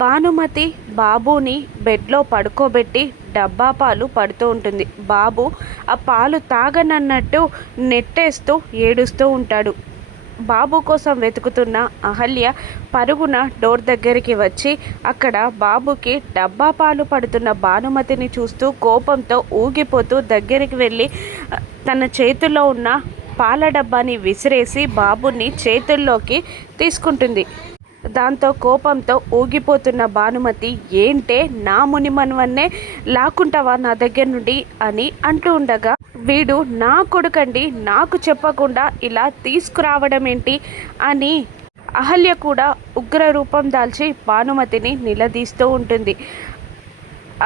భానుమతి బాబుని బెడ్లో పడుకోబెట్టి డబ్బా పాలు పడుతూ ఉంటుంది. బాబు ఆ పాలు తాగనన్నట్టు నెట్టేస్తూ ఏడుస్తూ ఉంటాడు. బాబు కోసం వెతుకుతున్న అహల్య పరుగున డోర్ దగ్గరికి వచ్చి అక్కడ బాబుకి డబ్బా పాలు పడుతున్న భానుమతిని చూస్తూ కోపంతో ఊగిపోతూ దగ్గరికి వెళ్ళి తన చేతిలో ఉన్న పాల డబ్బాని విసిరేసి బాబుని చేతుల్లోకి తీసుకుంటుంది. దాంతో కోపంతో ఊగిపోతున్న భానుమతి, ఏంటే నా మునిమనవన్నే లాక్కుంటావా నా దగ్గర నుండి అని అంటూ ఉండగా, వీడు నా కొడుకండి, నాకు చెప్పకుండా ఇలా తీసుకురావడం ఏంటి అని అహల్య కూడా ఉగ్ర రూపం దాల్చి భానుమతిని నిలదీస్తూ ఉంటుంది.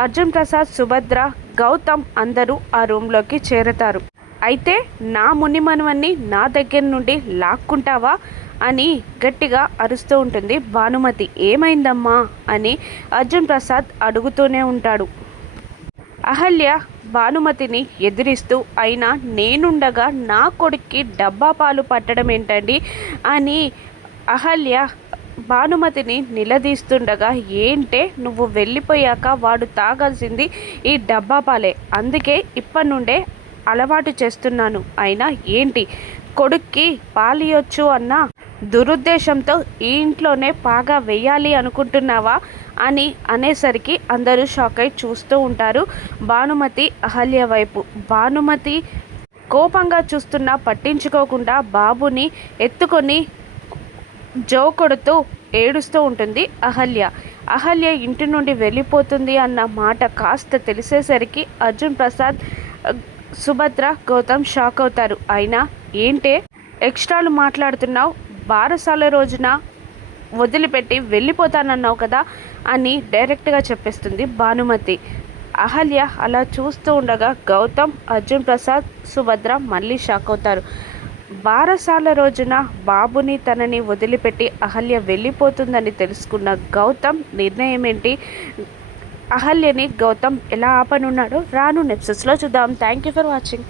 అర్జున్ ప్రసాద్, సుభద్ర, గౌతమ్ అందరూ ఆ రూమ్లోకి చేరతారు. అయితే నా మునిమనవన్ని నా దగ్గర నుండి లాక్కుంటావా అని గట్టిగా అరుస్తూ ఉంటుంది భానుమతి. ఏమైందమ్మా అని అర్జున్ ప్రసాద్ అడుగుతూనే ఉంటాడు. అహల్య భానుమతిని ఎదిరిస్తూ, అయినా నేనుండగా నా కొడుక్కి డబ్బా పాలు పట్టడం ఏంటండి అని అహల్య భానుమతిని నిలదీస్తుండగా, ఏంటే నువ్వు వెళ్ళిపోయాక వాడు తాగాల్సింది ఈ డబ్బా పాలే, అందుకే ఇప్పటి నుండే అలవాటు చేస్తున్నాను. అయినా ఏంటి కొడుక్కి పాలియొచ్చు అన్న దురుద్దేశంతో ఈ ఇంట్లోనే పాగా వేయాలి అనుకుంటున్నావా అని అనేసరికి అందరూ షాక్ అయి చూస్తూ ఉంటారు భానుమతి అహల్య వైపు. భానుమతి కోపంగా చూస్తున్నా పట్టించుకోకుండా బాబుని ఎత్తుకొని జో కొడుతూ ఏడుస్తూ ఉంటుంది అహల్య. అహల్య ఇంటి నుండి వెళ్ళిపోతుంది అన్న మాట కాస్త తెలిసేసరికి అర్జున్ ప్రసాద్, సుభద్ర, గౌతమ్ షాక్ అవుతారు. అయినా ఏంటే ఎక్స్ట్రాలు మాట్లాడుతున్నావు, బారసాల రోజున వదిలిపెట్టి వెళ్ళిపోతానన్నావు కదా అని డైరెక్ట్గా చెప్పేస్తుంది భానుమతి. అహల్య అలా చూస్తూ ఉండగా గౌతమ్, అర్జున్ ప్రసాద్, సుభద్ర మళ్ళీ షాక్ అవుతారు. బారసాల రోజున బాబుని తనని వదిలిపెట్టి అహల్య వెళ్ళిపోతుందని తెలుసుకున్న గౌతమ్ నిర్ణయం ఏంటి, అహల్యని గౌతమ్ ఎలా ఆపనున్నాడో రాను ఎపిసోడ్స్లో చూద్దాం. Thank you for watching.